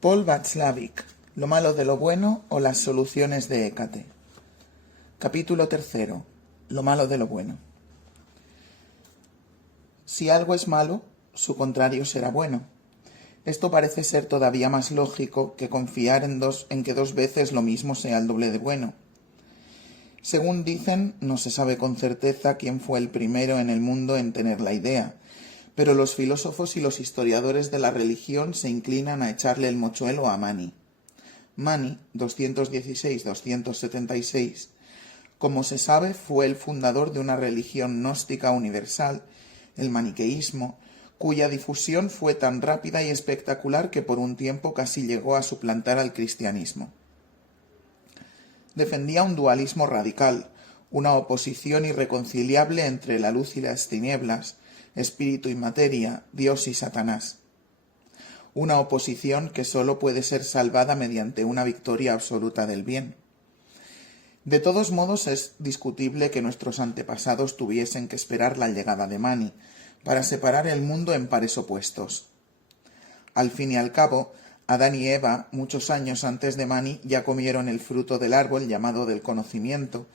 Paul Václavic, Lo malo de lo bueno o las soluciones de Hécate. Capítulo 3. Lo malo de lo bueno. Si algo es malo, su contrario será bueno. Esto parece ser todavía más lógico que confiar en que dos veces lo mismo sea el doble de bueno. Según dicen, no se sabe con certeza quién fue el primero en el mundo en tener la idea, pero los filósofos y los historiadores de la religión se inclinan a echarle el mochuelo a Mani. Mani, 216-276, como se sabe, fue el fundador de una religión gnóstica universal, el maniqueísmo, cuya difusión fue tan rápida y espectacular que por un tiempo casi llegó a suplantar al cristianismo. Defendía un dualismo radical, una oposición irreconciliable entre la luz y las tinieblas, espíritu y materia, Dios y Satanás. Una oposición que sólo puede ser salvada mediante una victoria absoluta del bien. De todos modos, es discutible que nuestros antepasados tuviesen que esperar la llegada de Mani para separar el mundo en pares opuestos. Al fin y al cabo, Adán y Eva, muchos años antes de Mani, ya comieron el fruto del árbol llamado del conocimiento,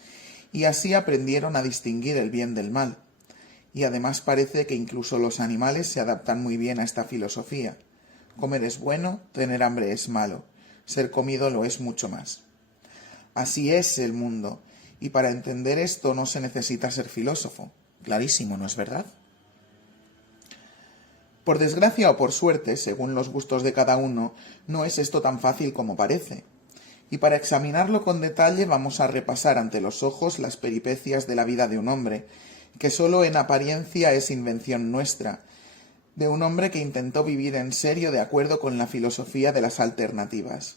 y así aprendieron a distinguir el bien del mal. Y además parece que incluso los animales se adaptan muy bien a esta filosofía. Comer es bueno, tener hambre es malo, ser comido lo es mucho más. Así es el mundo, y para entender esto no se necesita ser filósofo. Clarísimo, ¿no es verdad? Por desgracia o por suerte, según los gustos de cada uno, no es esto tan fácil como parece. Y para examinarlo con detalle vamos a repasar ante los ojos las peripecias de la vida de un hombre, que sólo en apariencia es invención nuestra, de un hombre que intentó vivir en serio de acuerdo con la filosofía de las alternativas.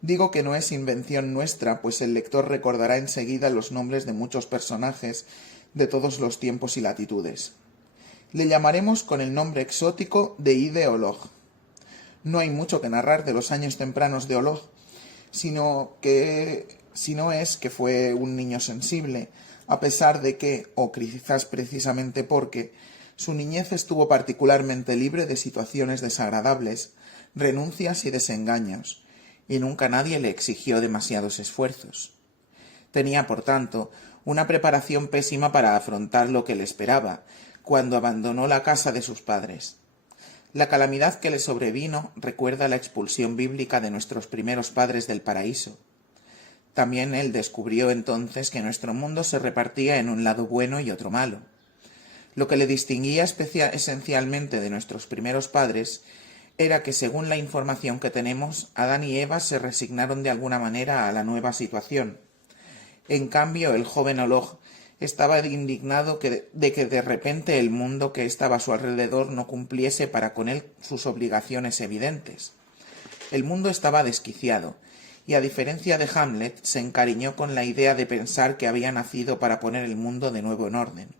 Digo que no es invención nuestra, pues el lector recordará enseguida los nombres de muchos personajes de todos los tiempos y latitudes. Le llamaremos con el nombre exótico de Ide Olog. No hay mucho que narrar de los años tempranos de Olog, sino es que fue un niño sensible, a pesar de que, o quizás precisamente porque, su niñez estuvo particularmente libre de situaciones desagradables, renuncias y desengaños, y nunca nadie le exigió demasiados esfuerzos. Tenía, por tanto, una preparación pésima para afrontar lo que le esperaba, cuando abandonó la casa de sus padres. La calamidad que le sobrevino recuerda la expulsión bíblica de nuestros primeros padres del paraíso. También él descubrió entonces que nuestro mundo se repartía en un lado bueno y otro malo. Lo que le distinguía esencialmente de nuestros primeros padres era que, según la información que tenemos, Adán y Eva se resignaron de alguna manera a la nueva situación. En cambio, el joven Olog estaba indignado de que de repente el mundo que estaba a su alrededor no cumpliese para con él sus obligaciones evidentes. El mundo estaba desquiciado, y a diferencia de Hamlet, se encariñó con la idea de pensar que había nacido para poner el mundo de nuevo en orden.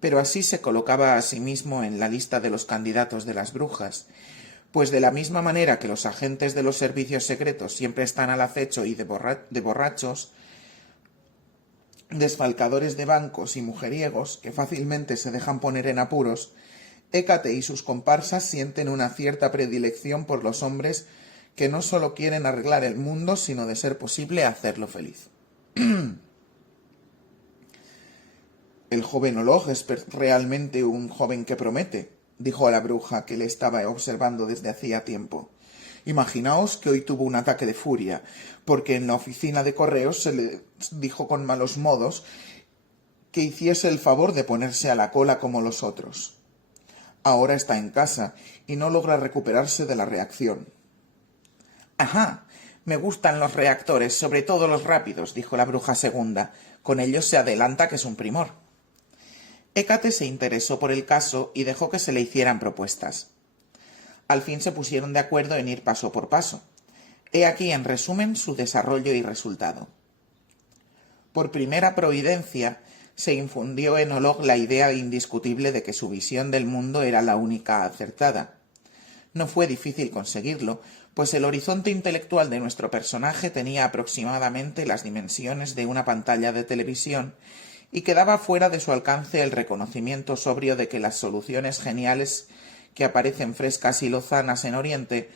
Pero así se colocaba a sí mismo en la lista de los candidatos de las brujas, pues de la misma manera que los agentes de los servicios secretos siempre están al acecho y de borrachos, desfalcadores de bancos y mujeriegos que fácilmente se dejan poner en apuros, Hécate y sus comparsas sienten una cierta predilección por los hombres que no sólo quieren arreglar el mundo, sino de ser posible hacerlo feliz. El joven Olog es realmente un joven que promete, dijo a la bruja que le estaba observando desde hacía tiempo. Imaginaos que hoy tuvo un ataque de furia, porque en la oficina de correos se le dijo con malos modos que hiciese el favor de ponerse a la cola como los otros. Ahora está en casa y no logra recuperarse de la reacción. Ajá, me gustan los reactores, sobre todo los rápidos, dijo la bruja segunda. Con ellos se adelanta que es un primor. Hécate se interesó por el caso y dejó que se le hicieran propuestas. Al fin se pusieron de acuerdo en ir paso por paso. He aquí, en resumen, su desarrollo y resultado. Por primera providencia, se infundió en Olog la idea indiscutible de que su visión del mundo era la única acertada. No fue difícil conseguirlo, pues el horizonte intelectual de nuestro personaje tenía aproximadamente las dimensiones de una pantalla de televisión y quedaba fuera de su alcance el reconocimiento sobrio de que las soluciones geniales que aparecen frescas y lozanas en Oriente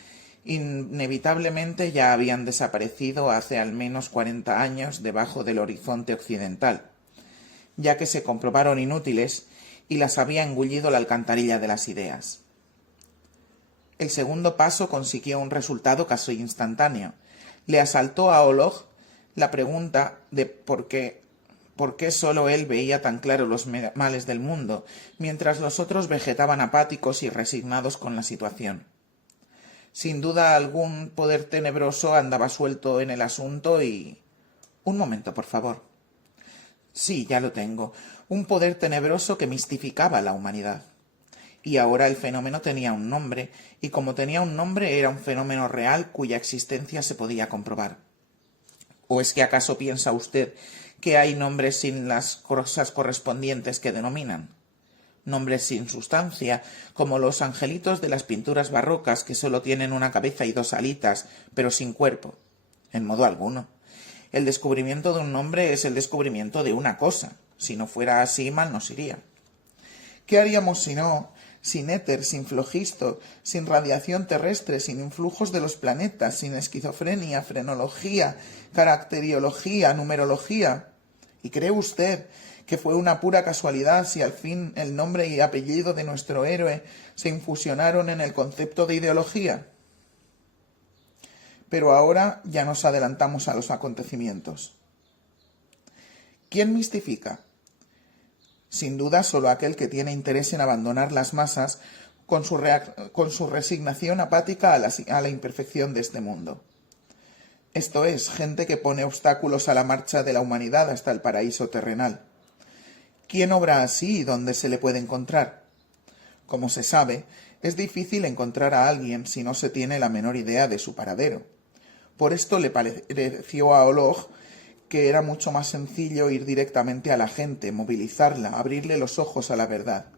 inevitablemente ya habían desaparecido hace al menos 40 años debajo del horizonte occidental, ya que se comprobaron inútiles y las había engullido la alcantarilla de las ideas. El segundo paso consiguió un resultado casi instantáneo. Le asaltó a Olog la pregunta de por qué solo él veía tan claro los males del mundo, mientras los otros vegetaban apáticos y resignados con la situación. Sin duda algún poder tenebroso andaba suelto en el asunto y... Un momento, por favor. Sí, ya lo tengo. Un poder tenebroso que mistificaba a la humanidad. Y ahora el fenómeno tenía un nombre, y como tenía un nombre era un fenómeno real cuya existencia se podía comprobar. ¿O es que acaso piensa usted que hay nombres sin las cosas correspondientes que denominan? Nombres sin sustancia, como los angelitos de las pinturas barrocas que solo tienen una cabeza y dos alitas, pero sin cuerpo. En modo alguno. El descubrimiento de un nombre es el descubrimiento de una cosa. Si no fuera así, mal nos iría. ¿Qué haríamos si no? Sin éter, sin flogisto, sin radiación terrestre, sin influjos de los planetas, sin esquizofrenia, frenología, caracteriología, numerología. ¿Y cree usted que fue una pura casualidad si al fin el nombre y apellido de nuestro héroe se infusionaron en el concepto de ideología? Pero ahora ya nos adelantamos a los acontecimientos. ¿Quién mistifica? Sin duda solo aquel que tiene interés en abandonar las masas con su resignación apática a la imperfección de este mundo. Esto es, gente que pone obstáculos a la marcha de la humanidad hasta el paraíso terrenal. ¿Quién obra así y dónde se le puede encontrar? Como se sabe, es difícil encontrar a alguien si no se tiene la menor idea de su paradero. Por esto le pareció a Olog que era mucho más sencillo ir directamente a la gente, movilizarla, abrirle los ojos a la verdad.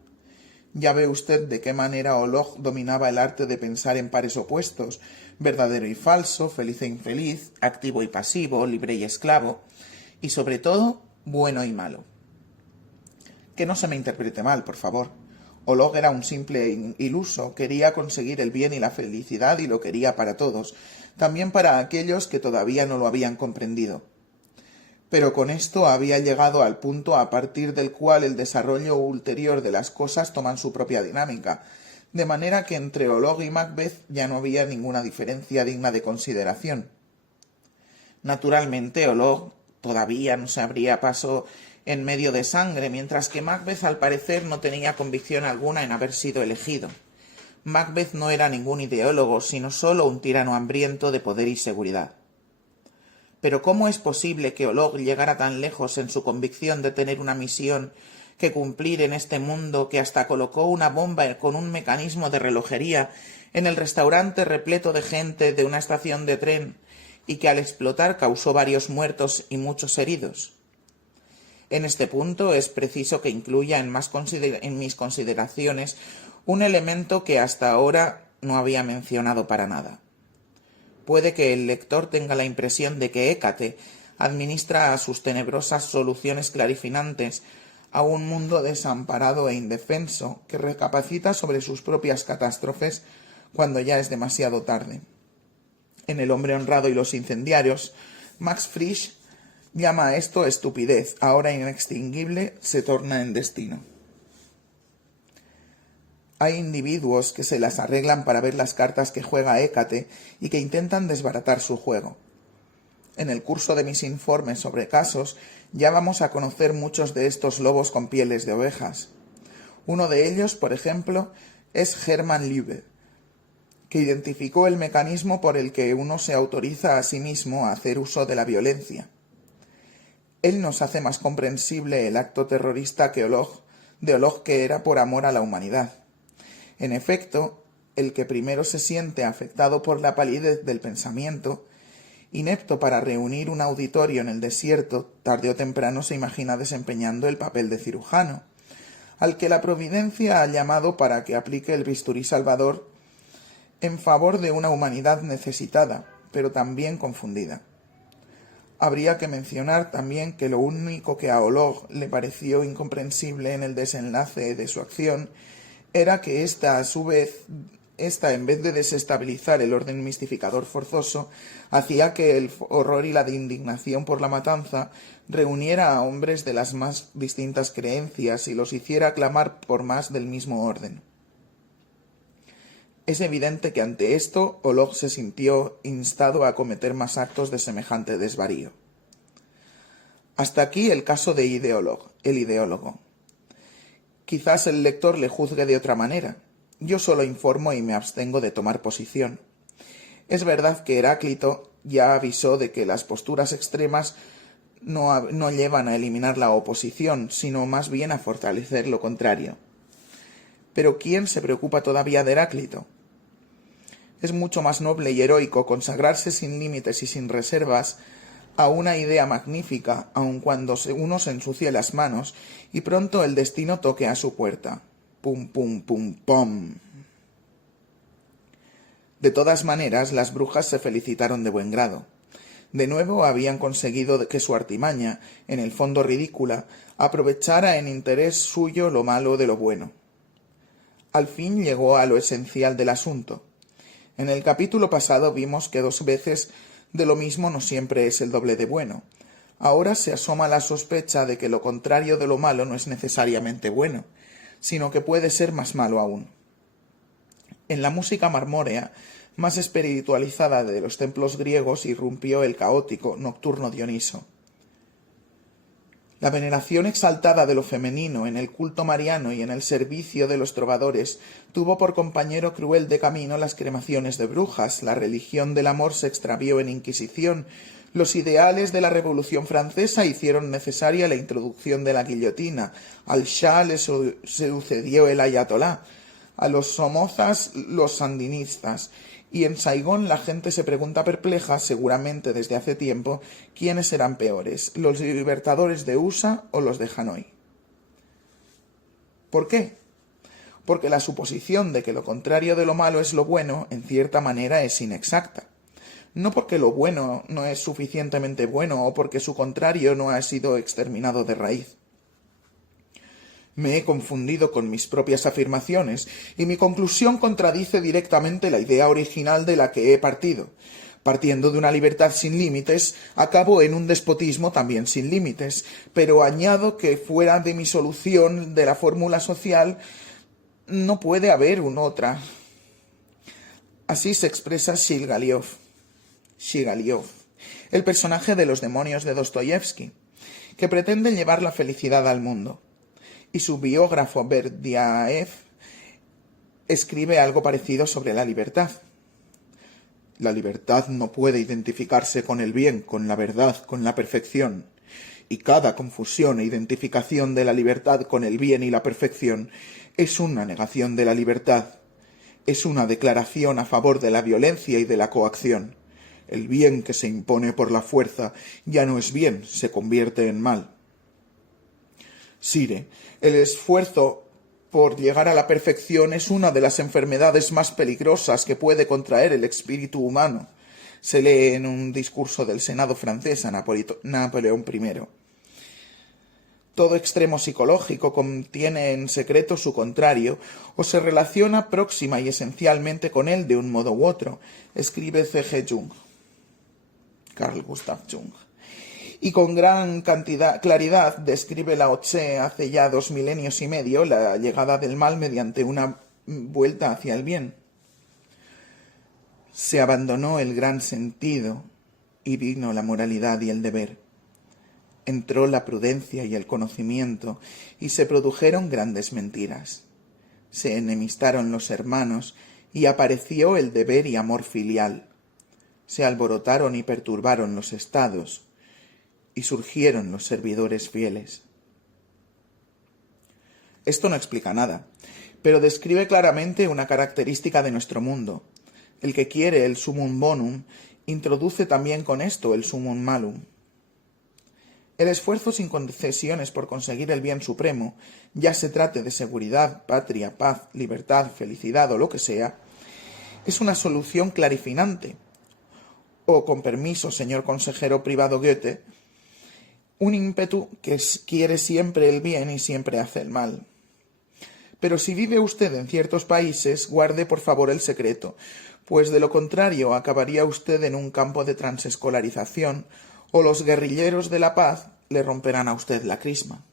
Ya ve usted de qué manera Olog dominaba el arte de pensar en pares opuestos, verdadero y falso, feliz e infeliz, activo y pasivo, libre y esclavo, y sobre todo, bueno y malo. Que no se me interprete mal, por favor. Olog era un simple iluso, quería conseguir el bien y la felicidad y lo quería para todos, también para aquellos que todavía no lo habían comprendido. Pero con esto había llegado al punto a partir del cual el desarrollo ulterior de las cosas toman su propia dinámica, de manera que entre Olog y Macbeth ya no había ninguna diferencia digna de consideración. Naturalmente, Olog todavía no se abría paso en medio de sangre, mientras que Macbeth al parecer no tenía convicción alguna en haber sido elegido. Macbeth no era ningún ideólogo, sino solo un tirano hambriento de poder y seguridad. Pero ¿cómo es posible que Olog llegara tan lejos en su convicción de tener una misión que cumplir en este mundo que hasta colocó una bomba con un mecanismo de relojería en el restaurante repleto de gente de una estación de tren y que al explotar causó varios muertos y muchos heridos? En este punto es preciso que incluya en mis consideraciones un elemento que hasta ahora no había mencionado para nada. Puede que el lector tenga la impresión de que Hécate administra a sus tenebrosas soluciones clarifinantes a un mundo desamparado e indefenso que recapacita sobre sus propias catástrofes cuando ya es demasiado tarde. En El hombre honrado y los incendiarios, Max Frisch llama a esto estupidez, ahora inextinguible, se torna en destino. Hay individuos que se las arreglan para ver las cartas que juega Hécate y que intentan desbaratar su juego. En el curso de mis informes sobre casos ya vamos a conocer muchos de estos lobos con pieles de ovejas. Uno de ellos, por ejemplo, es Hermann Lübbe, que identificó el mecanismo por el que uno se autoriza a sí mismo a hacer uso de la violencia. Él nos hace más comprensible el acto terrorista de Olog que era por amor a la humanidad. En efecto, el que primero se siente afectado por la palidez del pensamiento, inepto para reunir un auditorio en el desierto, tarde o temprano se imagina desempeñando el papel de cirujano, al que la providencia ha llamado para que aplique el bisturí salvador en favor de una humanidad necesitada, pero también confundida. Habría que mencionar también que lo único que a Olog le pareció incomprensible en el desenlace de su acción era que ésta, a su vez, Esta, en vez de desestabilizar el orden mistificador forzoso, hacía que el horror y la indignación por la matanza reuniera a hombres de las más distintas creencias y los hiciera clamar por más del mismo orden. Es evidente que ante esto Olog se sintió instado a cometer más actos de semejante desvarío. Hasta aquí el caso de el ideólogo. Quizás el lector le juzgue de otra manera. Yo solo informo y me abstengo de tomar posición. Es verdad que Heráclito ya avisó de que las posturas extremas no llevan a eliminar la oposición, sino más bien a fortalecer lo contrario. Pero ¿quién se preocupa todavía de Heráclito? Es mucho más noble y heroico consagrarse sin límites y sin reservas a una idea magnífica, aun cuando uno se ensucie las manos y pronto el destino toque a su puerta. Pum, pum, pum, pum. De todas maneras, las brujas se felicitaron de buen grado. De nuevo habían conseguido que su artimaña, en el fondo ridícula, aprovechara en interés suyo lo malo de lo bueno. Al fin llegó a lo esencial del asunto. En el capítulo pasado vimos que 2 veces de lo mismo no siempre es el doble de bueno. Ahora se asoma la sospecha de que lo contrario de lo malo no es necesariamente bueno, sino que puede ser más malo aún. En la música marmórea, más espiritualizada de los templos griegos, irrumpió el caótico, nocturno Dioniso. La veneración exaltada de lo femenino en el culto mariano y en el servicio de los trovadores tuvo por compañero cruel de camino las cremaciones de brujas, la religión del amor se extravió en Inquisición, los ideales de la Revolución Francesa hicieron necesaria la introducción de la guillotina, al Shah le sucedió el ayatolá, a los somozas los sandinistas, y en Saigón la gente se pregunta perpleja, seguramente desde hace tiempo, quiénes serán peores, los libertadores de USA o los de Hanoi. ¿Por qué? Porque la suposición de que lo contrario de lo malo es lo bueno, en cierta manera es inexacta. No porque lo bueno no es suficientemente bueno o porque su contrario no ha sido exterminado de raíz. Me he confundido con mis propias afirmaciones, y mi conclusión contradice directamente la idea original de la que he partido. Partiendo de una libertad sin límites, acabo en un despotismo también sin límites, pero añado que fuera de mi solución de la fórmula social no puede haber una otra. Así se expresa Shilgaliov, el personaje de Los demonios de Dostoyevsky, que pretende llevar la felicidad al mundo. Y su biógrafo Berdiaev escribe algo parecido sobre la libertad. La libertad no puede identificarse con el bien, con la verdad, con la perfección. Y cada confusión e identificación de la libertad con el bien y la perfección es una negación de la libertad. Es una declaración a favor de la violencia y de la coacción. El bien que se impone por la fuerza ya no es bien, se convierte en mal. Sire, el esfuerzo por llegar a la perfección es una de las enfermedades más peligrosas que puede contraer el espíritu humano, se lee en un discurso del Senado francés a Napoleón I. Todo extremo psicológico contiene en secreto su contrario o se relaciona próxima y esencialmente con él de un modo u otro, escribe C.G. Jung, Carl Gustav Jung. Y con gran claridad describe Lao Tse hace ya 2 milenios y medio la llegada del mal mediante una vuelta hacia el bien. Se abandonó el gran sentido y vino la moralidad y el deber. Entró la prudencia y el conocimiento y se produjeron grandes mentiras. Se enemistaron los hermanos y apareció el deber y amor filial. Se alborotaron y perturbaron los estados y surgieron los servidores fieles. Esto no explica nada, pero describe claramente una característica de nuestro mundo. El que quiere el summum bonum introduce también con esto el summum malum. El esfuerzo sin concesiones por conseguir el bien supremo, ya se trate de seguridad, patria, paz, libertad, felicidad o lo que sea, es una solución clarifinante. O, con permiso, señor consejero privado Goethe, un ímpetu que quiere siempre el bien y siempre hace el mal. Pero si vive usted en ciertos países, guarde por favor el secreto, pues de lo contrario acabaría usted en un campo de transescolarización, o los guerrilleros de la paz le romperán a usted la crisma.